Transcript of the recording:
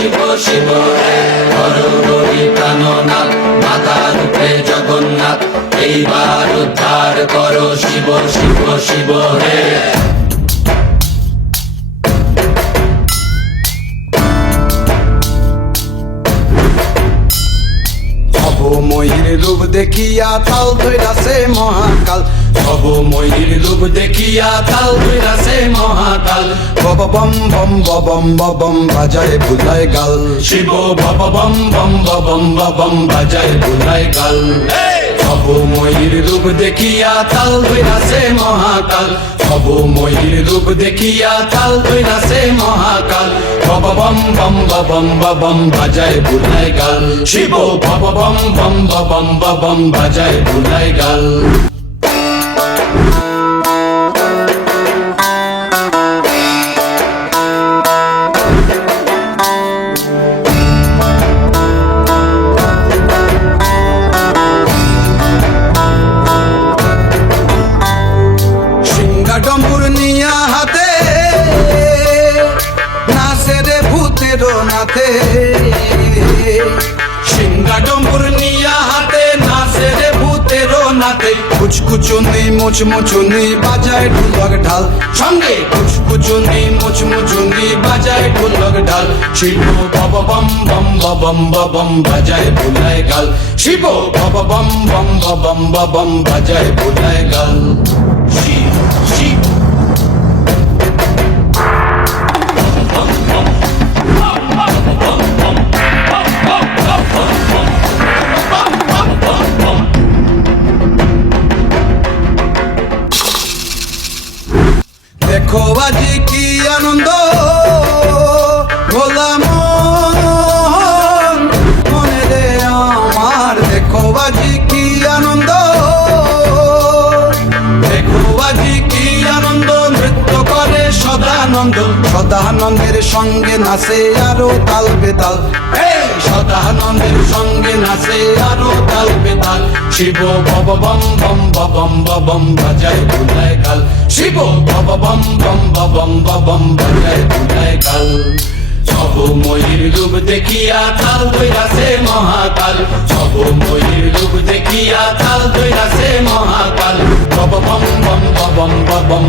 শিব শিব হে হর হরি প্রাণনাথ মাতা রূপে জগন্নাথ এইবার উদ্ধার করো শিব শিব শিব হে ময়ূর রূপ দেখিয়া তাল ধইরাছে মহাকাল ভব ময়ূর রূপ দেখিয়া তাল ধইরাছে মহাকাল বব বম বম বম বম বাজায় বুলায় গাল শিব ভব বম বম বম বম বাজায় বুলায় গাল ভব ময়ূর রূপ দেখিয়া তাল ধইরাছে মহাকাল ভব ময়ূর রূপ দেখিয়া তাল ধইরাছে মহাকাল ভব বম বম বম বাজায় বুলায় গাল শিব ভব বম বম বম বাজায় বুলায় গাল ডম্বুর নিয়া হাতে নাচে রে ভূতের নাথে সিংহা ডম্বুর নিয়া হাতে নাচে রে ভূতের নাতে কুচকুচুনি মুচমুচুনি বাজায় ঢোলক ঢাল সঙ্গে কুচকুচুনি মুচমুচুনি বাজায় ঢোলক ঢাল শিব ভব বম বম বাজায় বুলায় গাল শিব ভব বম বম বাজায় বুলায় গাল শিব শিব দেখো আজি কি আনন্দ ভোলা মনে রে আমার দেখো আজি কি আনন্দ দেখো আজি কি আনন্দ নৃত্য করে সদানন্দ সদানন্দের সঙ্গে নাচে আরো তাল বেতাল সদানন্দের সঙ্গে নাচে আরো তাল বেতাল শিব ভব বম বম বাজায় বুলায় গাল শিব ভব বম বম বাজায় বুলায় গাল সব ময়ূর রূপ দেখিয়া তাল ধইরাছে মহাকাল সব ময়ূর রূপ দেখিয়া তাল ধইরাছে মহাকাল ভব বম বম